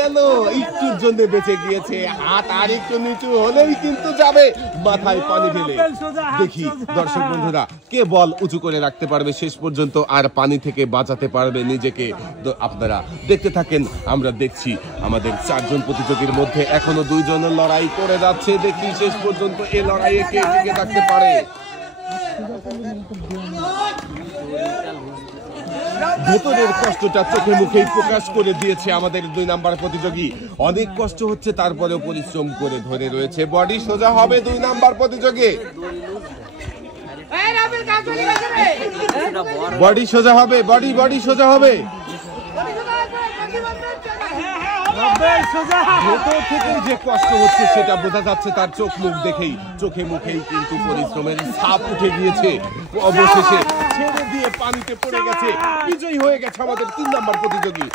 গেল, একটুর জন্য বেঁচে গিয়েছে। হাত আর একটু নিচু হলেই কিন্তু যাবে মাথায় পানি ফেলে। দেখি দর্শক বন্ধুরা কে বল উঁচু করে রাখতে পারবে শেষ পর্যন্ত আর পানি থেকে বাঁচাতে পারবে নিজেকে। আপনারা দেখতে থাকেন, আমরা দেখছি আমাদের চারজন প্রতিযোগীর মধ্যে এখনো দুইজনের লড়াই করে যাচ্ছে। দেখি শেষ পর্যন্ত এই লড়াইয়ে কে টিকে থাকতে পারে। ভেতরের কষ্টটা চোখে মুখেই প্রকাশ করে দিয়েছে আমাদের 2 নাম্বার প্রতিযোগী। অনেক কষ্ট হচ্ছে, তারপরেও পরিশ্রম করে ধরে রয়েছে। বডি সোজা হবে 2 নাম্বার প্রতিযোগী। বডি সোজা হবে, বডি সোজা হবে। ভেতর থেকে যে কষ্ট হচ্ছে সেটা বোঝা যাচ্ছে তার চোখ মুখ দেখেই। চোখে মুখেই কিন্তু পরিশ্রমের ছাপ উঠে গিয়েছে। অবশেষে ছেড়ে দিয়ে পানিতে পড়ে গেছে। বিজয়ী হয়ে গেছে আমাদের 3 নাম্বার প্রতিযোগী।